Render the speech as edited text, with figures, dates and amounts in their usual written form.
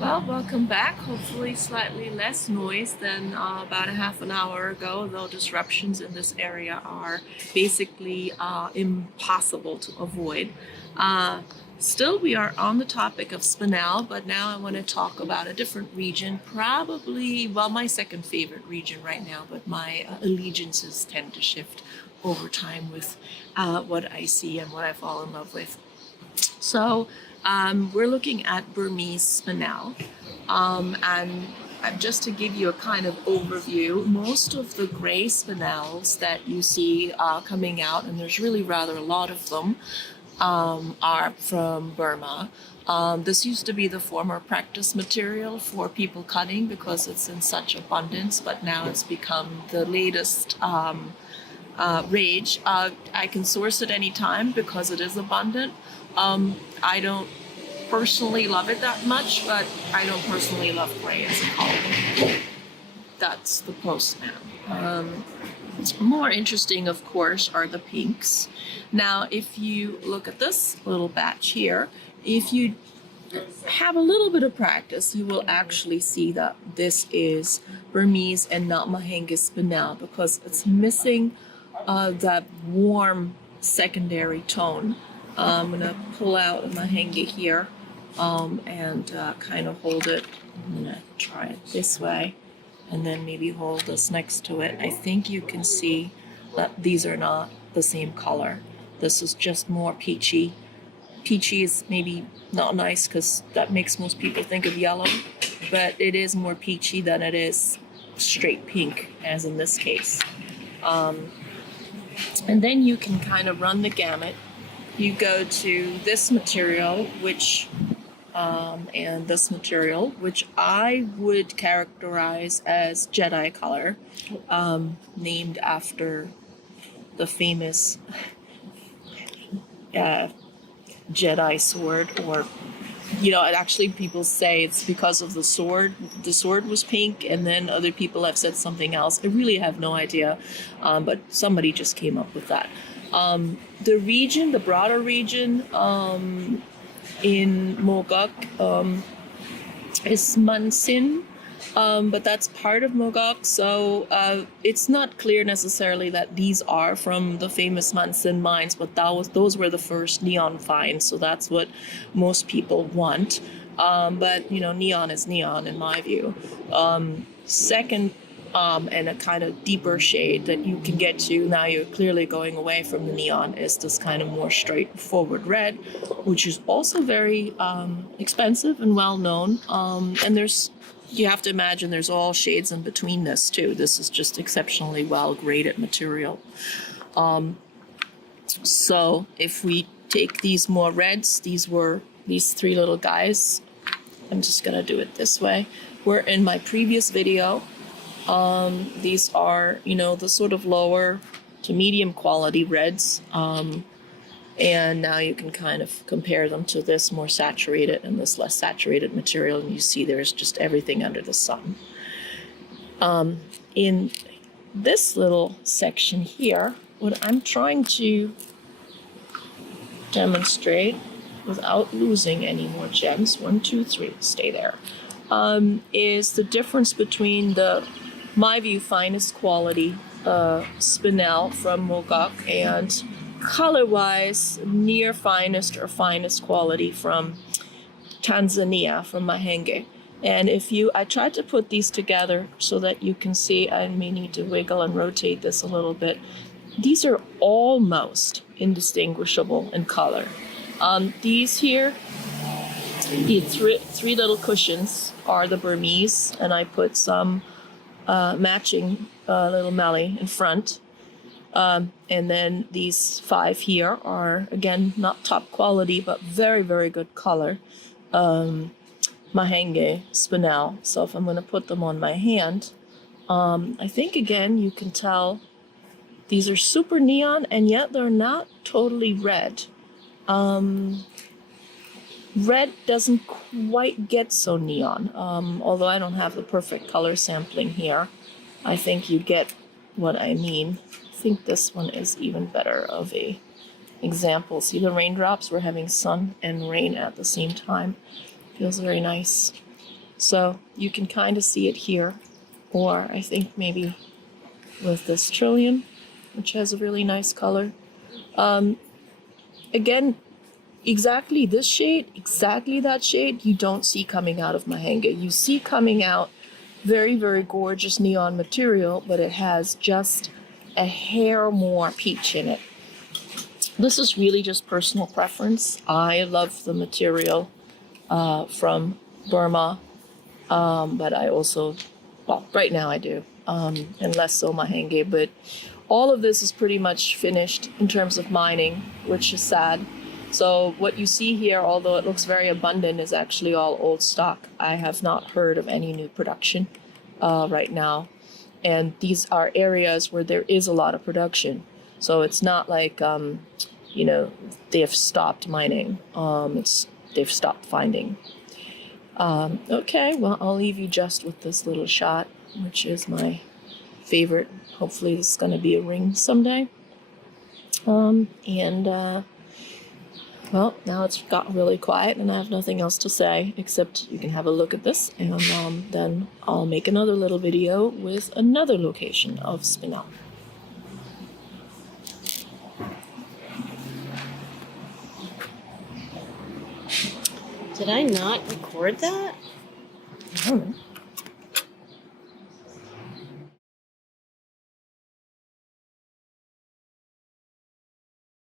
Well, welcome back. Hopefully slightly less noise than about a half an hour ago, though disruptions in this area are basically impossible to avoid. Still, we are on the topic of Spinel, but now I want to talk about a different region, probably, well, my second favorite region right now, but my allegiances tend to shift over time with what I see and what I fall in love with. So we're looking at Burmese spinel. And just to give you a kind of overview, most of the gray spinels that you see coming out, and there's really rather a lot of them, are from Burma. This used to be the former practice material for people cutting because it's in such abundance, but now it's become the latest rage. I can source it anytime because it is abundant. I don't personally love it that much, but I don't personally love gray as a color. That's the post now. More interesting, of course, are the pinks. Now, if you look at this little batch here, if you have a little bit of practice, you will actually see that this is Burmese and not Mahenge Spinel because it's missing that warm secondary tone. I'm going to pull out a Mahenge here and kind of hold it. I'm going to try it this way and then maybe hold this next to it. I think you can see that these are not the same color. This is just more peachy. Peachy is maybe not nice because that makes most people think of yellow, but it is more peachy than it is straight pink, as in this case. And then you can kind of run the gamut. You go to this material, and this material, which I would characterize as Jedi color, named after the famous Jedi sword, or actually people say it's because of the sword. The sword was pink, and then other people have said something else. I really have no idea, but somebody just came up with that. The region, the broader region in Mogok is Mansin, but that's part of Mogok, so it's not clear necessarily that these are from the famous Mansin mines, but those were the first neon finds, so that's what most people want. But neon is neon in my view. Second, and a kind of deeper shade that you can get to, now you're clearly going away from the neon, is this kind of more straightforward red, which is also very expensive and well known. And you have to imagine there's all shades in between this too. This is just exceptionally well graded material. So if we take these more reds, these three little guys. I'm just gonna do it this way. Were in my previous video. These are, the sort of lower to medium quality reds. And now you can kind of compare them to this more saturated and this less saturated material, and you see there's just everything under the sun. In this little section here, what I'm trying to demonstrate without losing any more gems, 1, 2, 3, stay there, is the difference between my view, finest quality spinel from Mogok and color-wise, near finest or finest quality from Tanzania, from Mahenge. And I tried to put these together so that you can see, I may need to wiggle and rotate this a little bit. These are almost indistinguishable in color. These here, the three little cushions are the Burmese, and I put some matching little Mali in front. And then these 5 here are, again, not top quality, but very, very good color. Mahenge Spinel. So if I'm going to put them on my hand, I think, again, you can tell these are super neon, and yet they're not totally red. Red doesn't quite get so neon, although I don't have the perfect color sampling here. I think you get what I mean. I think this one is even better of a example. See the raindrops? We're having sun and rain at the same time. Feels very nice. So you can kind of see it here, or I think maybe with this trillium, which has a really nice color. Again, exactly this shade, exactly that shade, you don't see coming out of Mahenge. You see coming out very, very gorgeous neon material, but it has just a hair more peach in it. This is really just personal preference. I love the material from Burma, but I also, well, right now I do, and less so Mahenge, but all of this is pretty much finished in terms of mining, which is sad. So what you see here, although it looks very abundant, is actually all old stock. I have not heard of any new production right now. And these are areas where there is a lot of production. So it's not like, they've stopped mining. They've stopped finding. Okay, well, I'll leave you just with this little shot, which is my favorite. Hopefully this is going to be a ring someday. Well, now it's got really quiet and I have nothing else to say except you can have a look at this, and then I'll make another little video with another location of Spinel. Did I not record that? I don't know.